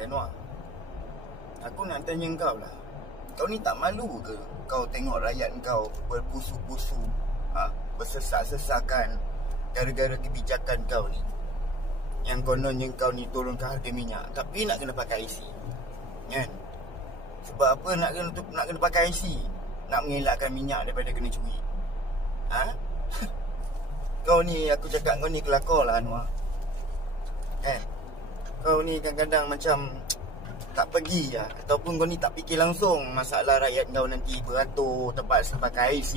Anwar, aku nak tanya kau lah. Kau ni tak malu ke kau tengok rakyat kau berpusu-pusu, bersesak-sesakan gara-gara kebijakan kau ni? Yang kononnya kau ni turunkan harga minyak, tapi nak kena pakai IC, kan? Sebab apa nak kena pakai IC? Nak mengelakkan minyak daripada kena curi. Kau ni, aku cakap kau ni kelakar lah Anwar, kan? Kau ni kadang-kadang macam tak pergi lah, ataupun kau ni tak fikir langsung masalah rakyat kau nanti beratur terpaksa pakai IC,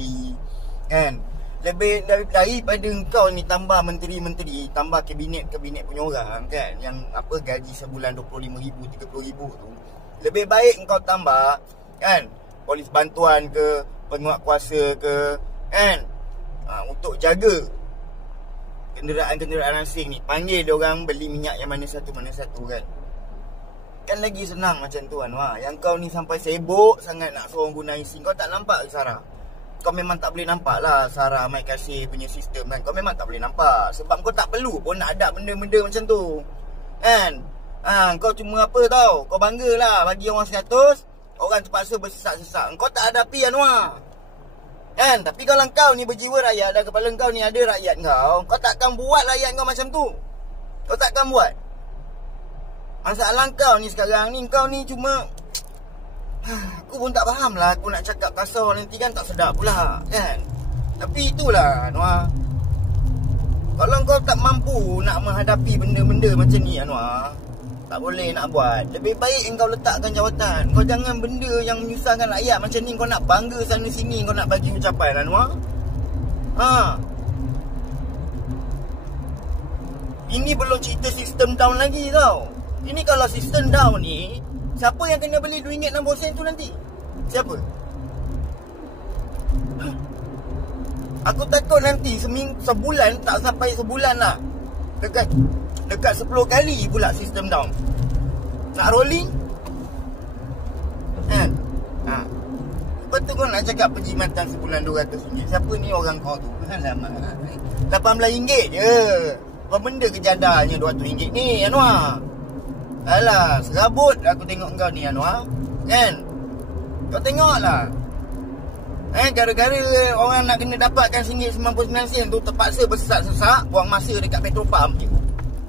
kan? Lebih daripada kau ni tambah menteri-menteri, tambah kabinet punya orang, kan, yang apa gaji sebulan 25,000, 30,000 tu. Lebih baik kau tambah, kan, polis bantuan ke, penguat kuasa ke, kan, untuk jaga kenderaan-kenderaan asing ni. Panggil dia orang beli minyak yang mana satu kan. Kan lagi senang macam tu Anwar. Yang kau ni sampai sibuk sangat nak suruh guna IC. Kau tak nampak ke Sarah? Kau memang tak boleh nampak lah Sarah Mai Kasih punya sistem kan. Kau memang tak boleh nampak, sebab kau tak perlu pun nak ada benda-benda macam tu, kan? Kau cuma apa tau, kau bangga lah bagi orang 100, orang terpaksa bersesak-sesak. Kau tak hadapi Anwar, kan? Tapi kalau kau ni berjiwa rakyat dan kepala kau ni ada rakyat kau takkan buat rakyat kau macam tu. Kau takkan buat. Masalah kau ni sekarang ni, kau ni cuma aku pun tak faham lah. Aku nak cakap kasar nanti kan tak sedap pula, kan? Tapi itulah Anwar, kalau kau tak mampu nak menghadapi benda-benda macam ni Anwar, tak boleh nak buat. Lebih baik kau letakkan jawatan. Kau jangan benda yang menyusahkan rakyat macam ni kau nak bangga sana sini, kau nak bagi ucapan Anwar. Ini belum cerita sistem down lagi tau. Ini kalau sistem down ni, siapa yang kena beli RM2.60 tu nanti? Siapa? Aku takut nanti sebulan, tak sampai sebulan lah, Dekat 10 kali pula sistem down. Nak rolling, kan? Lepas tu kau nak cakap perkhidmatan sebulan RM200. Siapa ni orang kau tu? Alamak, RM18 je. Apa benda kejadahnya RM200 ni Anwar? Alah, serabut aku tengok kau ni Anwar, kan? Kau tengok lah, gara-gara orang nak kena dapatkan RM1.99 tu terpaksa bersesak-sesak, buang masa dekat petrol pump je,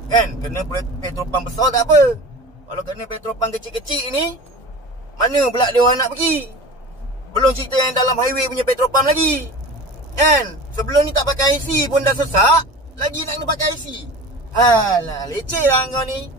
kan? Kena petrol pump besar tak apa. Kalau kena petrol pump kecil-kecil ni, mana pula dia orang nak pergi? Belum cerita yang dalam highway punya petrol pump lagi, kan? Sebelum ni tak pakai IC pun dah sesak, lagi nak kena pakai IC. Alah, leceh lah kau ni.